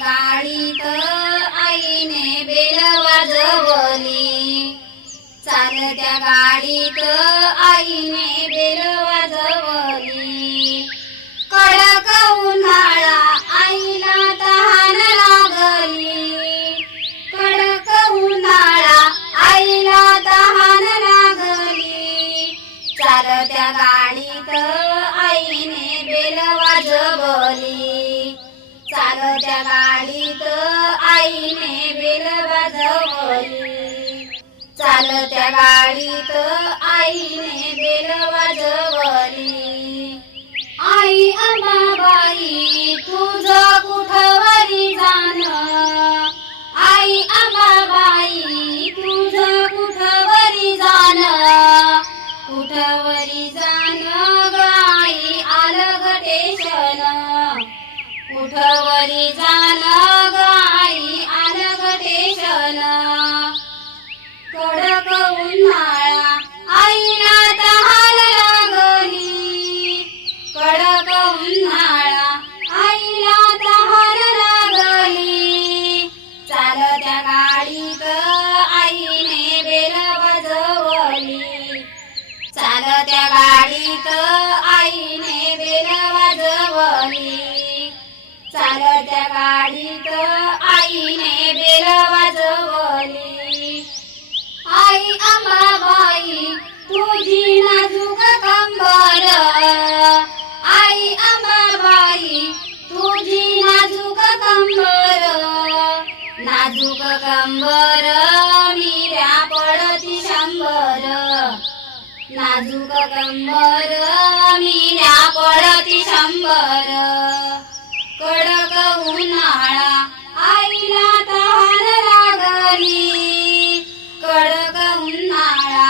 गाडीत आईने बेल वाजवली, चालत्या गाडीत आईने बेल वाजवली. कडक उन्हाळा आईला तहान लागली, कडक उन्हाळा आईला तहान लागली. चालत्या गाडीत आईने बेल वाजवली, चालत्या गाडीत आईने बेल वाजवली. चालत्या गाडीत आईने बेल वाजवली. आई अंबाबाई तुझं कुठवरी जाण, आई अंबाबाई तुझं कुठवरी जाण, कुठवरी जाण ग आई आलं ग टेशन, कुठवरी जाण ग आई आलं ग टेशन. कडक उन्हाळा आईला तहान लागली, कडक उन्हाळा आईला तहान लागली. चालत्या गाडीत आईने बेल वाजवली, चालत्या गाडीत आईने बेल वाजवली. चालत्या गाडीत आईने बेल वाजवली. आई अंबाबाई तुझी नाजूक कंबर, आई अंबाबाई तुझी नाजूक कंबर, नाजूक कंबर मीऱ्या पडती शंभर, नाजूक कंबर मीऱ्या पडती शंभर. कडक उन्हाळा आईला तहान लागली, कडक उन्हाळा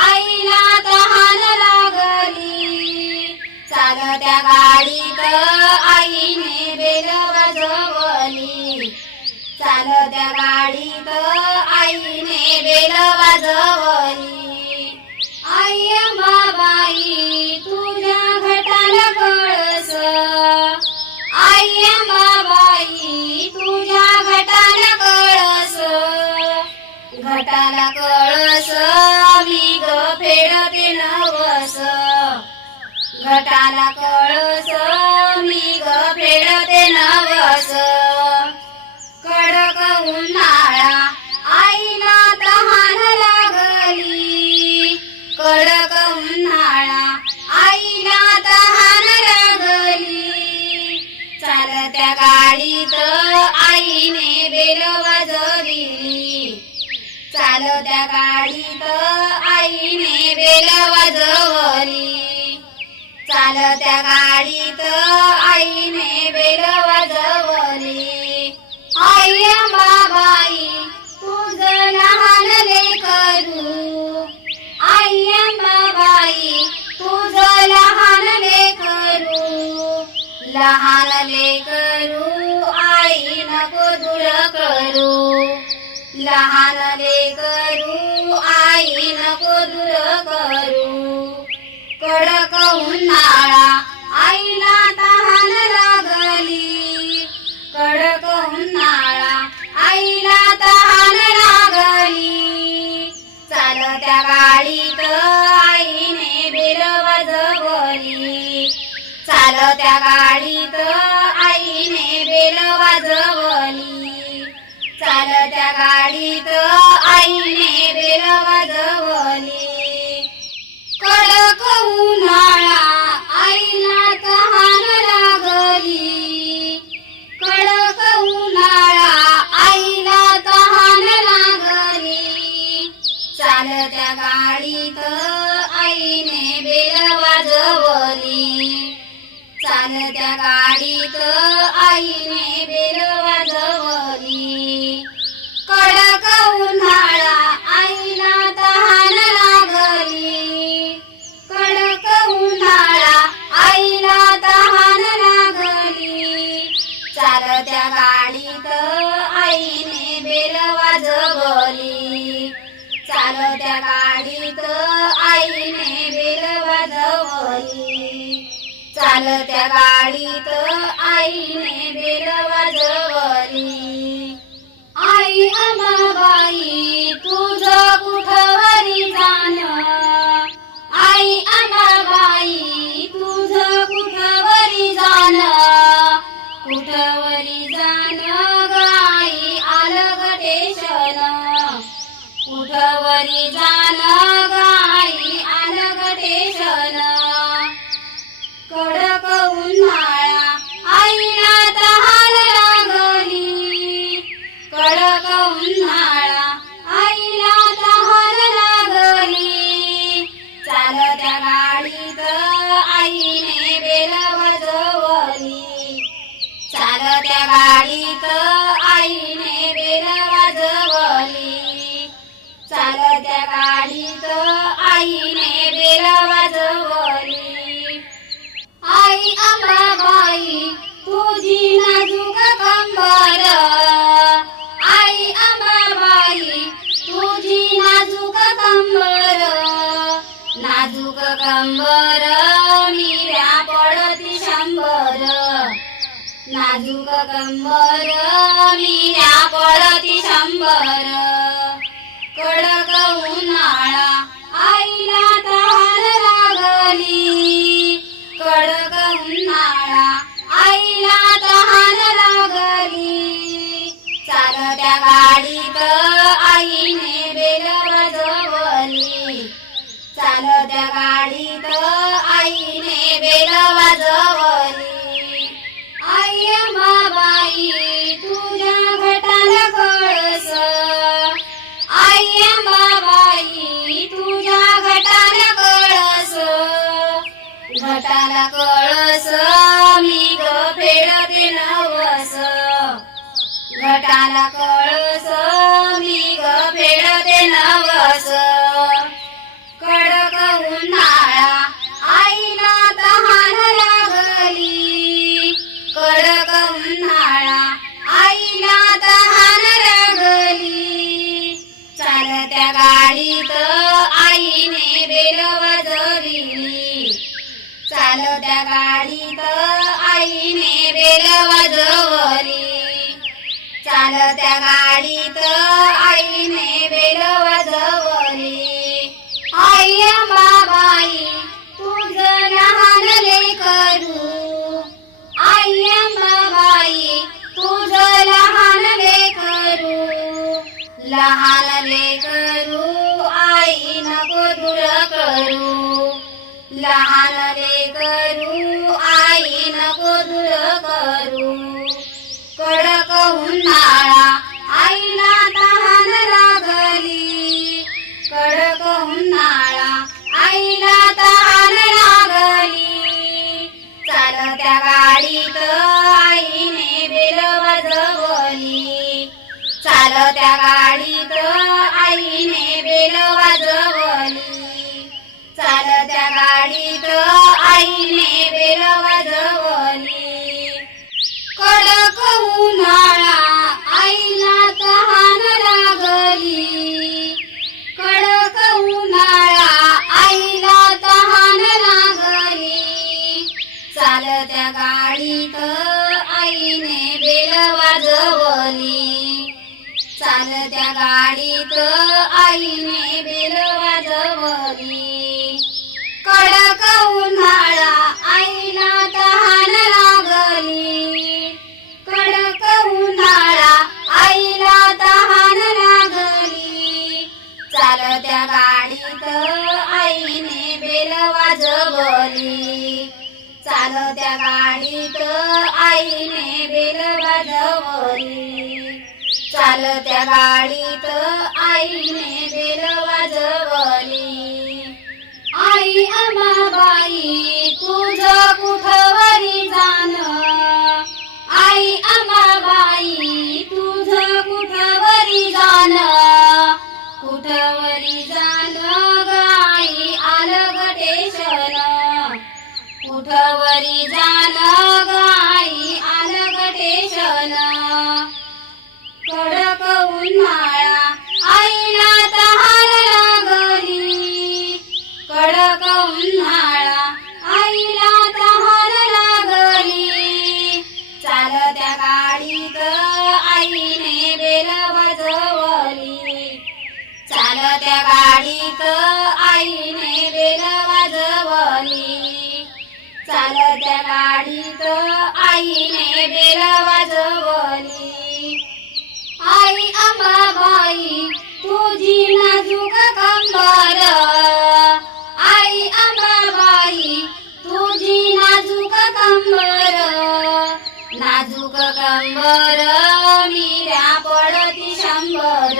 आईला तहान लागली. चालत्या गाडीत आईने बेल वाजवली, चालत्या गाडीत आईने बेल वाजवली. आई अंबाबाई तुझ्या घटाला कळस, आई अंबाबाई तुझ्या घटाला कळस, घटाला कळस मी ग फेडते नवस, घटाला कळस मी ग फेडते नवस. कडक उन्हाळा आईला तहान लागली, कडक उन्हाळा आईला तहान लागली. चालत्या गाडीत आईने बेल वाजविली, चालत्या गाडीत आईने बेल वाजवली. चालत्या गाडीत आईने बेल वाजवली. आई अंबाबाई तुझं लहान लेकरू, आई अंबाबाई तुझं लहान लेकरू, लहान लेकरू आई नको दूर करू, लहान लेकरू आई नको दूर करू. कडक उन्हाळा आईला तहान लागली, कडक उन्हाळा आईला तहान लागली. चालत्या गाडीत आईने बेल वाजवली, चालत्या गाडीत आईने बेल वाजवली. चालत्या गाडीत आईने बेल वाजवली. कडक उन्हाळा आईला तहान लागली, कडक उन्हाळा आईला तहान लागली. चालत्या गाडीत आईने बेल वाजवली, चालत्या गाडीत आईने बेल वाजवली. कडक उन्हाळा आईला तहान लागली, कडक उन्हाळा आईला तहान लागली. चालत्या गाडीत आईने बेल वाजवली, चालत्या गाडीत आईने बेल वाजवली. चालत्या गाडीत आईने बेल वाजवली. आई अंबाबाई तुझं कुठवरी जाण, आई अंबाबाई तुझं कुठवरी जाण, कुठवरी जाण ग आई आलं ग टेशन, कुठवरी जाण ग आई आलं ग टेशन. कडक उन्हाळा आईला तहान लागली, कडक उन्हाळा आईला तहान लागली. चालत्या गाडीत आईने बेल वाजवली, चालत्या गाडीत आईने बेल वाजवली, चालत्या गाडीत आईने बेल वाजवली. आई अंबाबाई तुझी नाजूक कंबर, आई अंबाबाई तुझी नाजूक कंबर, नाजूक कंबर मिऱ्या पडती शंभर, नाजूक कंबर मिऱ्या पडती शंभर. कडक उन्हाळा आईला तहान लागली, कडक उन्हाळा आईला तहान लागली. चालत्या गाडीत आईने बेल वाजवली, चालत्या गाडीत आईने बेल वाजवली. आई अंबाबाई तुझ्या घटाला कळस, आई अंबाबाई तुझ्या घटाला कळस, घटाला कळस मी ग फेडते नवस, घटाला कळस मी ग फेडते नवस. कडक उन्हाळा आईला तहान लागली, कडक उन्हाळा आईला तहान लागली. चालत्या गाडीत आईने बेल वाजविली, चालत्या गाडीत आईने बेल वाजवली, चालत्या गाडीत आईने बेल वाजवली. आई अंबाबाई तुझं लहान लेकरू, आई अंबाबाई तुझं लहान लेकरू, लहान लेकरू आई नको दूर करू, लहान लेकरू आई नको दूर करू. कडक उन्हाळा आईला तहान लागली, कडक उन्हाळा आईला तहान लागली. चालत्या गाडीत आईने बेल वाजवली, चालत्या गाडीत आईने बेल वाजवली, चालत्या गाडीत आईने बेल वाजवली. कडक उन्हाळा आईला तहान लागली, कडक उन्हाळा आईला तहान लागली. चालत्या गाडीत आईने बेल वाजवली, चालत्या गाडीत आईने बेल वाजवली. कडक उन्हाळा आईला तहान लागली, कडक उन्हाळा आईला तहान लागली. चालत्या गाडीत आईने बेल वाजवली, चालत्या गाडीत आईने बेल वाजवली, चालत्या गाडीत आईने बेल वाजवली. आई अंबाबाई तुझं कुठवरी जाण, आई अंबाबाई तुझं कुठवरी जाण, कुठवरी जाण ग आई आलं ग टेशन, कुठवरी जाण ग आई आलं ग टेशन. कडक उन्हाळा आईला तहान लागली, कडक उन्हाळा आईला तहान आईने बेल वाजवली. आई अंबाबाई तुझी नाजूक कंबर, आई अंबाबाई तुझी नाजूक कंबर, नाजूक कंबर मीरा पडती शंभर,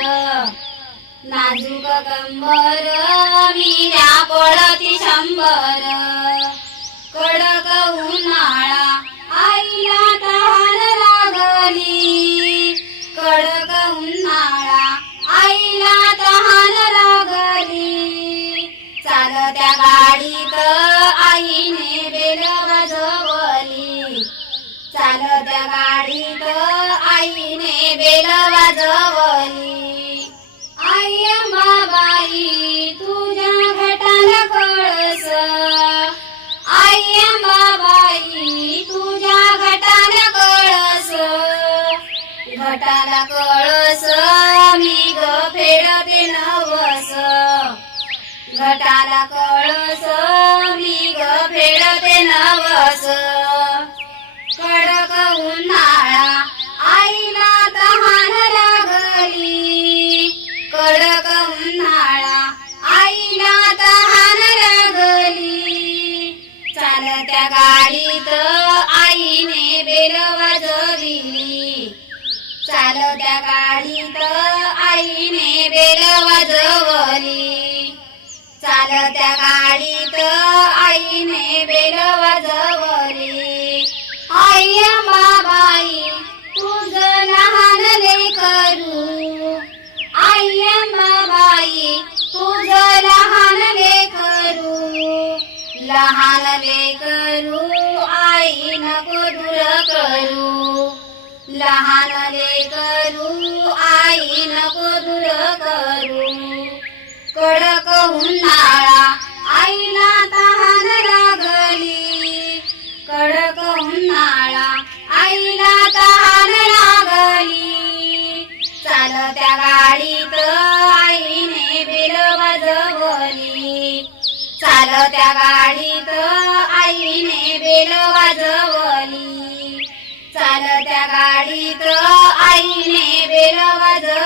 नाजूक कंबर मीरा पडती शंभर. कडक उन्हाळा आईला तहान लागली, कडक उन्हाळा आईला तहान लागली. चालत्या गाडीत आईने बेल वाजवली, चालत्या गाडीत आईने बेल वाजवली. आई अंबाबाई तुझ्या घटाला कळस, आई अंबाबाई तुझ्या घटाला कळस, घटाला कळस मी ग फेडते नवस, घटाला कळस मी ग फेडते नवस. कडक उन्हाळा आईला तहान लागली, कडक उन्हाळा आईला तहान लागली. चालत्या गाडीत आईने बेल वाजविली, चालत्या गाडीत आईने बेल वाजवली, चालत्या गाडीत आईने बेल वाजवली. आई अंबाबाई तुझं लहान लेकरू, आई अंबाबाई तुझं लहान लेकरू, लहान लेकरू आई नको दूर करू, लहान लेकरू आई नको दूर करू. कडक उन्हाळा आईला तहान लागली, कडक उन्हाळा आईला तहान लागली. चालत्या गाडीत आईने बेल वाजवली, चालत्या गाडीत आईने बेल वाजवली, चालत्या गाडीत आईने बेल वाजवली.